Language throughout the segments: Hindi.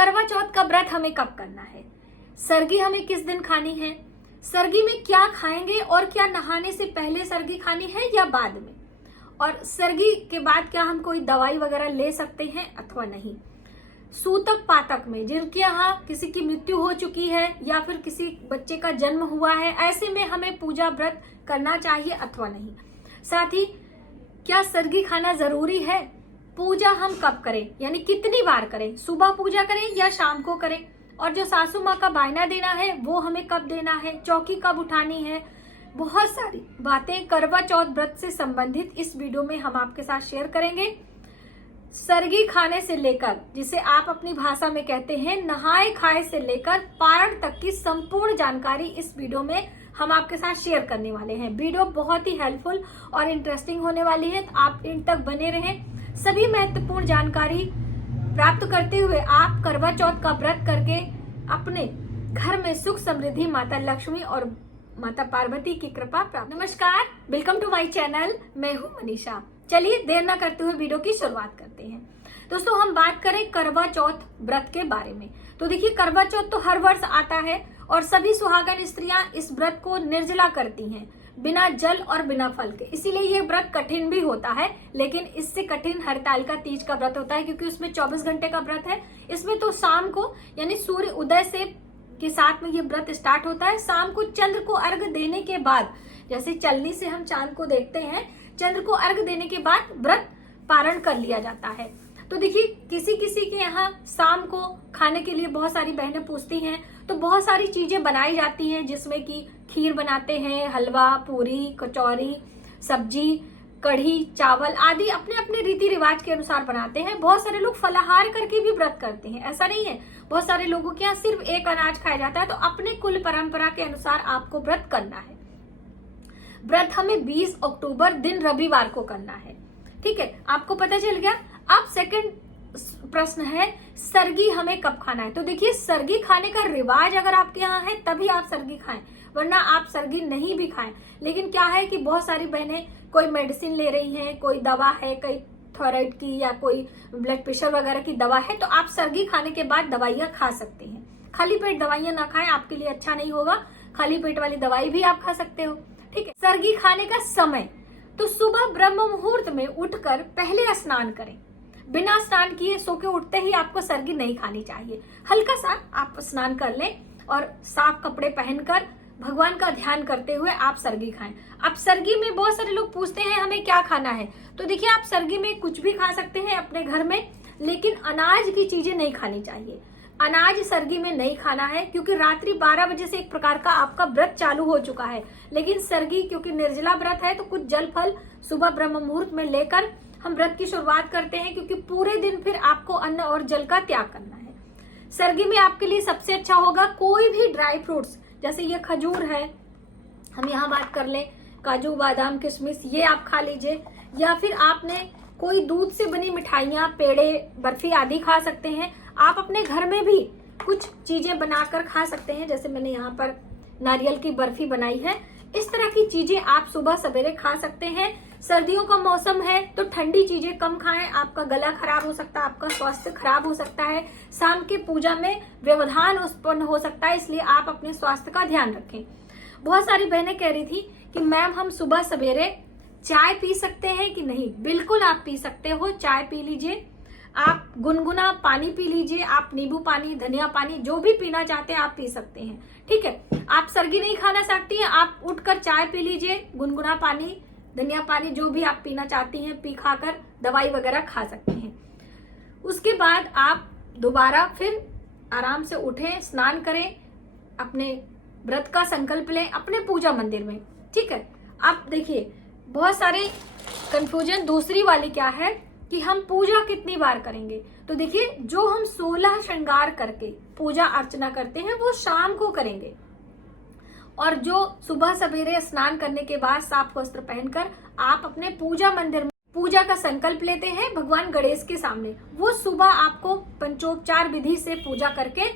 करवा चौथ का व्रत हमें कब करना है, सरगी हमें किस दिन खानी है, सरगी में क्या खाएंगे और क्या नहाने से पहले सरगी खानी है या बाद में, और सरगी के बाद क्या हम कोई दवाई वगैरह ले सकते हैं अथवा नहीं। सूतक पातक में जिनके यहाँ किसी की मृत्यु हो चुकी है या फिर किसी बच्चे का जन्म हुआ है, ऐसे में हमें पूजा व्रत करना चाहिए अथवा नहीं। साथ ही क्या सरगी खाना जरूरी है, पूजा हम कब करें यानी कितनी बार करें, सुबह पूजा करें या शाम को करें, और जो सासू माँ का बायना देना है वो हमें कब देना है, चौकी कब उठानी है, बहुत सारी बातें करवा चौथ व्रत से संबंधित इस वीडियो में हम आपके साथ शेयर करेंगे। सरगी खाने से लेकर, जिसे आप अपनी भाषा में कहते हैं नहाए खाए से लेकर पारण तक की संपूर्ण जानकारी इस वीडियो में हम आपके साथ शेयर करने वाले हैं। वीडियो बहुत ही हेल्पफुल और इंटरेस्टिंग होने वाली है, तो आप इन तक बने रहें। सभी महत्वपूर्ण जानकारी प्राप्त करते हुए आप करवा चौथ का व्रत करके अपने घर में सुख समृद्धि, माता लक्ष्मी और माता पार्वती की कृपा प्राप्त। नमस्कार, वेलकम टू माय चैनल, मैं हूँ मनीषा। चलिए देर न करते हुए वीडियो की शुरुआत करते हैं। दोस्तों, हम बात करें करवा चौथ व्रत के बारे में, तो देखिए करवा चौथ तो हर वर्ष आता है और सभी सुहागन स्त्रियां इस व्रत को निर्जला करती हैं, बिना जल और बिना फल के। इसीलिए ये व्रत कठिन भी होता है, लेकिन इससे कठिन हरतालिका तीज का व्रत होता है, क्योंकि उसमें 24 घंटे का व्रत है। इसमें तो शाम को यानी सूर्य उदय से के साथ में ये व्रत स्टार्ट होता है। शाम को चंद्र को अर्घ देने के बाद, जैसे चलनी से हम चांद को देखते हैं, चंद्र को अर्घ देने के बाद व्रत पारण कर लिया जाता है। तो देखिए किसी किसी के यहाँ शाम को खाने के लिए बहुत सारी बहनें पूछती हैं, तो बहुत सारी चीजें बनाई जाती हैं, जिसमें कि खीर बनाते हैं, हलवा, पूरी, कचौरी, सब्जी, कढ़ी, चावल आदि अपने अपने रीति रिवाज के अनुसार बनाते हैं। बहुत सारे लोग फलाहार करके भी व्रत करते हैं, ऐसा नहीं है। बहुत सारे लोगों के यहाँ सिर्फ एक अनाज खाया जाता है। तो अपने कुल परंपरा के अनुसार आपको व्रत करना है। व्रत हमें 20 अक्टूबर दिन रविवार को करना है, ठीक है, आपको पता चल गया। अब सेकंड प्रश्न है, सरगी हमें कब खाना है। तो देखिए सरगी खाने का रिवाज अगर आपके यहाँ है तभी आप सरगी खाएं, वरना आप सरगी नहीं भी खाएं। लेकिन क्या है कि बहुत सारी बहनें कोई मेडिसिन ले रही हैं, कोई दवा है, कोई थायराइड की या कोई ब्लड प्रेशर वगैरह की दवा है, तो आप सरगी खाने के बाद दवाइयां खा सकते हैं। खाली पेट दवाइयां ना खाएं, आपके लिए अच्छा नहीं होगा। खाली पेट वाली दवाई भी आप खा सकते हो, ठीक है। सरगी खाने का समय, तो सुबह ब्रह्म मुहूर्त में उठकर पहले स्नान करें। बिना स्नान किए सो के उठते ही आपको सरगी नहीं खानी चाहिए। हल्का सा आप स्नान कर लें और साफ कपड़े पहनकर भगवान का ध्यान करते हुए आप सरगी खाएं। अब सरगी में बहुत सारे लोग पूछते हैं हमें क्या खाना है, तो देखिए आप सरगी में कुछ भी खा सकते हैं अपने घर में, लेकिन अनाज की चीजें नहीं खानी चाहिए। अनाज सरगी में नहीं खाना है, क्योंकि रात्रि 12 बजे से एक प्रकार का आपका व्रत चालू हो चुका है। लेकिन सरगी क्योंकि निर्जला व्रत है, तो कुछ जल फल सुबह ब्रह्म मुहूर्त में लेकर हम व्रत की शुरुआत करते हैं, क्योंकि पूरे दिन फिर आपको अन्न और जल का त्याग करना है। सरगी में आपके लिए सबसे अच्छा होगा कोई भी ड्राई फ्रूट्स, जैसे ये खजूर है, हम यहाँ बात कर लें, काजू, बादाम, किशमिश, ये आप खा लीजिए। या फिर आपने कोई दूध से बनी मिठाइयाँ, पेड़े, बर्फी आदि खा सकते हैं। आप अपने घर में भी कुछ चीजें बनाकर खा सकते हैं, जैसे मैंने यहाँ पर नारियल की बर्फी बनाई है। इस तरह की चीजें आप सुबह सवेरे खा सकते हैं। सर्दियों का मौसम है तो ठंडी चीजें कम खाएं, आपका गला खराब हो सकता है, आपका स्वास्थ्य खराब हो सकता है, शाम के पूजा में व्यवधान उत्पन्न हो सकता है, इसलिए आप अपने स्वास्थ्य का ध्यान रखें। बहुत सारी बहनें कह रही थी कि मैम हम सुबह सवेरे चाय पी सकते हैं कि नहीं। बिल्कुल आप पी सकते हो, चाय पी लीजिए, आप गुनगुना पानी पी लीजिए, आप नींबू पानी, धनिया पानी, जो भी पीना चाहते हैं आप पी सकते हैं, ठीक है। आप सरगी नहीं खाना चाहती हैं, आप उठकर चाय पी लीजिए, गुनगुना पानी, धनिया पानी, जो भी आप पीना चाहती हैं पी खाकर दवाई वगैरह खा सकते हैं। उसके बाद आप दोबारा फिर आराम से उठें, स्नान करें, अपने व्रत का संकल्प लें अपने पूजा मंदिर में, ठीक है। अब देखिए बहुत सारे कंफ्यूजन दूसरी वाली क्या है कि हम पूजा कितनी बार करेंगे। तो देखिए जो हम 16 श्रृंगार करके पूजा अर्चना करते हैं वो शाम को करेंगे, और जो सुबह सवेरे स्नान करने के बाद साफ वस्त्र पहनकर आप अपने पूजा मंदिर में पूजा का संकल्प लेते हैं भगवान गणेश के सामने, वो सुबह आपको पंचोपचार विधि से पूजा करके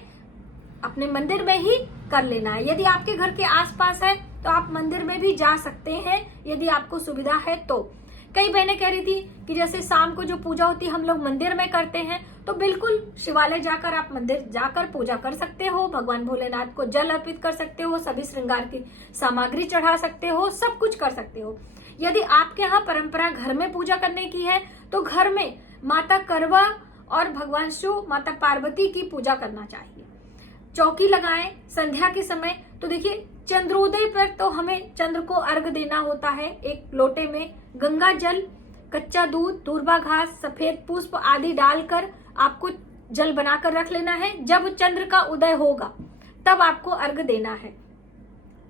अपने मंदिर में ही कर लेना है। यदि आपके घर के आसपास है तो आप मंदिर में भी जा सकते हैं, यदि आपको सुविधा है तो। कई बहनें कह रही थी कि जैसे शाम को जो पूजा होती है हम लोग मंदिर में करते हैं, तो बिल्कुल शिवालय जाकर आप मंदिर जाकर पूजा कर सकते हो, भगवान भोलेनाथ को जल अर्पित कर सकते हो, सभी श्रृंगार की सामग्री चढ़ा सकते हो, सब कुछ कर सकते हो। यदि आपके यहाँ परंपरा घर में पूजा करने की है तो घर में माता करवा और भगवान शिव, माता पार्वती की पूजा करना चाहिए। चौकी लगाएं संध्या के समय। तो देखिए चंद्रोदय पर तो हमें चंद्र को अर्घ देना होता है। एक लोटे में गंगा जल, कच्चा दूध, दूर्वा घास, सफेद पुष्प आदि डालकर आपको जल बनाकर रख लेना है। जब चंद्र का उदय होगा तब आपको अर्घ देना है।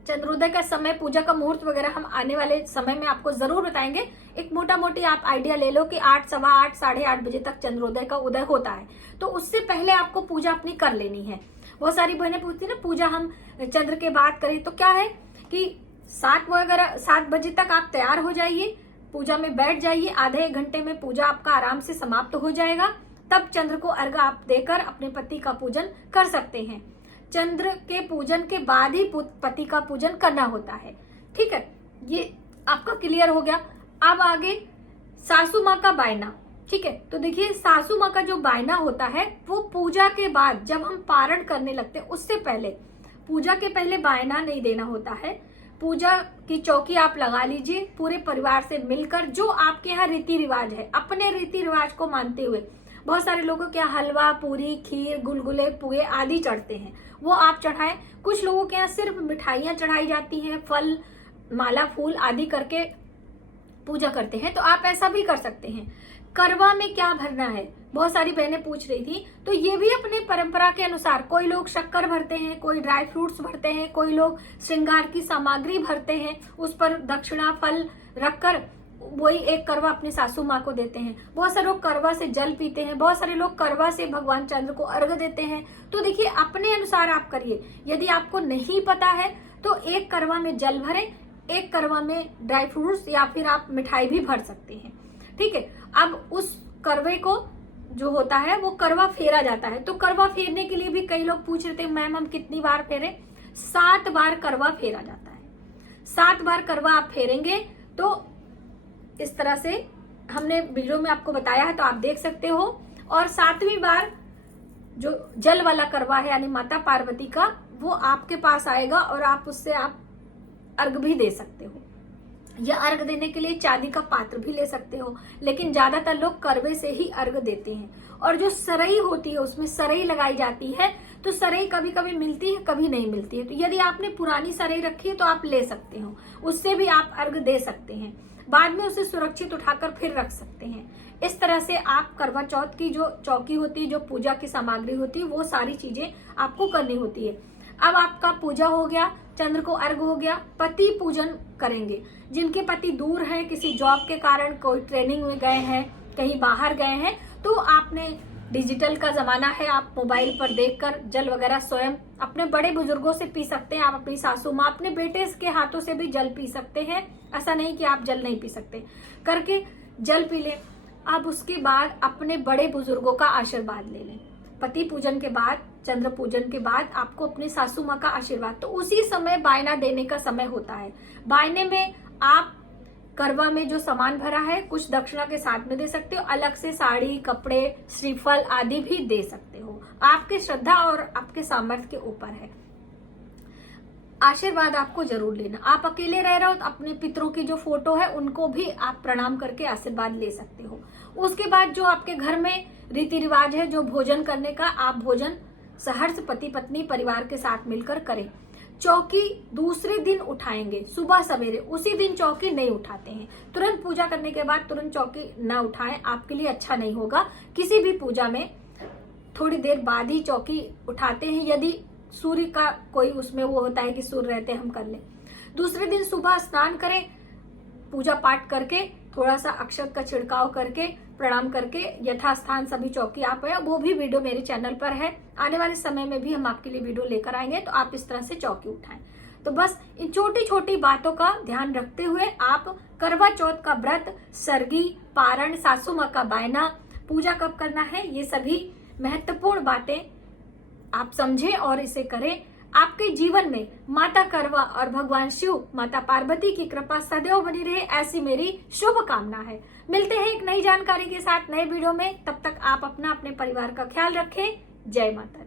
चंद्रोदय का समय, पूजा का मुहूर्त वगैरह हम आने वाले समय में आपको जरूर बताएंगे। एक मोटा मोटी आप आइडिया ले लो कि 8, सवा 8, 8:30 बजे तक चंद्रोदय का उदय होता है, तो उससे पहले आपको पूजा अपनी कर लेनी है। बहुत सारी बहनें पूछती ना पूजा हम चंद्र के बाद करें, तो क्या है कि 7 बजे तक आप तैयार हो जाइए, पूजा में बैठ जाइए। आधे घंटे में पूजा आपका आराम से समाप्त हो जाएगा। तब चंद्र को अर्घ आप देकर अपने पति का पूजन कर सकते हैं। चंद्र के पूजन के बाद ही पति का पूजन करना होता है। ठीक है, ये आपका क्लियर हो गया। अब आगे सासू माँ का बायना। ठीक है, तो देखिए सासू माँ का जो बायना होता है वो पूजा के बाद, जब हम पारण करने लगते हैं उससे पहले, पूजा के पहले बायना नहीं देना होता है। पूजा की चौकी आप लगा लीजिए पूरे परिवार से मिलकर। जो आपके यहाँ रीति रिवाज है, अपने रीति रिवाज को मानते हुए, बहुत सारे लोगों के यहाँ हलवा, पूरी, खीर, गुलगुले, पुए आदि चढ़ते हैं, वो आप चढ़ाएं। कुछ लोगों के यहाँ सिर्फ मिठाइयाँ चढ़ाई जाती हैं, फल, माला, फूल आदि करके पूजा करते हैं, तो आप ऐसा भी कर सकते हैं। करवा में क्या भरना है, बहुत सारी बहनें पूछ रही थी। तो ये भी अपने परंपरा के अनुसार, कोई लोग शक्कर भरते हैं, कोई ड्राई फ्रूट्स भरते हैं, कोई लोग श्रृंगार की सामग्री भरते हैं, उस पर दक्षिणा फल रखकर वही एक करवा अपने सासू माँ को देते हैं। बहुत सारे लोग करवा से जल पीते हैं, बहुत सारे लोग करवा से भगवान चंद्र को अर्घ देते हैं। तो देखिए अपने अनुसार आप करिए। यदि आपको नहीं पता है तो एक करवा में जल भरें, एक करवा में ड्राई फ्रूट्स या फिर आप मिठाई भी भर सकते हैं। ठीक है, अब उस करवे को जो होता है वो करवा फेरा जाता है। तो करवा फेरने के लिए भी कई लोग पूछ रहे थे मैम हम कितनी बार फेरे। 7 बार करवा फेरा जाता है। 7 बार करवा आप फेरेंगे तो इस तरह से हमने वीडियो में आपको बताया है, तो आप देख सकते हो। और 7वीं बार जो जल वाला करवा है यानी माता पार्वती का, वो आपके पास आएगा और आप उससे आप अर्घ भी दे सकते हो। या अर्घ देने के लिए चांदी का पात्र भी ले सकते हो, लेकिन ज्यादातर लोग करवे से ही अर्घ देते हैं। और जो सरई होती है उसमें सरई लगाई जाती है, तो सरई कभी कभी मिलती है, कभी नहीं मिलती है। तो यदि आपने पुरानी सरई रखी है तो आप ले सकते हो, उससे भी आप अर्घ दे सकते हैं। बाद में उसे सुरक्षित उठाकर फिर रख सकते हैं। इस तरह से आप करवा चौथ की जो चौकी होती है, जो पूजा की सामग्री होती है, वो सारी चीजें आपको करनी होती है। अब आपका पूजा हो गया, चंद्र को अर्घ हो गया, पति पूजन करेंगे। जिनके पति दूर हैं, किसी जॉब के कारण कोई ट्रेनिंग में गए हैं, कहीं बाहर गए हैं, तो आपने डिजिटल का जमाना है, आप मोबाइल पर देखकर जल वगैरह स्वयं अपने बड़े बुजुर्गों से पी सकते हैं। आप अपनी सासू माँ, अपने बेटे के हाथों से भी जल पी सकते हैं। ऐसा नहीं कि आप जल नहीं पी सकते, करके जल पी लें। अब उसके बाद अपने बड़े बुजुर्गों का आशीर्वाद ले लें। पति पूजन के बाद, चंद्र पूजन के बाद आपको अपने सासू माँ का आशीर्वाद, तो उसी समय बायना देने का समय होता है। बायने में आप करवा में जो सामान भरा है कुछ दक्षिणा के साथ में दे सकते हो, अलग से साड़ी, कपड़े, श्रीफल आदि भी दे सकते हो। आपके श्रद्धा और आपके सामर्थ्य के ऊपर है। आशीर्वाद आपको जरूर लेना। आप अकेले रह रहे हो तो अपने पितरों की जो फोटो है उनको भी आप प्रणाम करके आशीर्वाद ले सकते हो। उसके बाद जो आपके घर में रीति रिवाज है, जो भोजन करने का, आप भोजन सहर्ष पति पत्नी परिवार के साथ मिलकर करें। चौकी दूसरे दिन उठाएंगे, सुबह सवेरे, उसी दिन चौकी नहीं उठाते हैं। तुरंत पूजा करने के बाद तुरंत चौकी न उठाएं, आपके लिए अच्छा नहीं होगा। किसी भी पूजा में थोड़ी देर बाद ही चौकी उठाते हैं, यदि सूर्य का कोई उसमें वो होता है कि सूर्य रहते हम कर लें। दूसरे दिन सुबह स्नान करें, पूजा पाठ करके, थोड़ा सा अक्षत का छिड़काव करके, प्रणाम करके यथास्थान सभी चौकी आप है, वो भी वीडियो मेरे चैनल पर है। आने वाले समय में भी हम आपके लिए वीडियो लेकर आएंगे, तो आप इस तरह से चौकी उठाएं। तो बस इन छोटी छोटी बातों का ध्यान रखते हुए आप करवा चौथ का व्रत, सरगी, पारण, सासू माँ का बायना, पूजा कब करना है, ये सभी महत्वपूर्ण बातें आप समझें और इसे करें। आपके जीवन में माता करवा और भगवान शिव, माता पार्वती की कृपा सदैव बनी रहे, ऐसी मेरी शुभ कामना है। मिलते हैं एक नई जानकारी के साथ नए वीडियो में। तब तक आप अपना, अपने परिवार का ख्याल रखें। जय माता दी।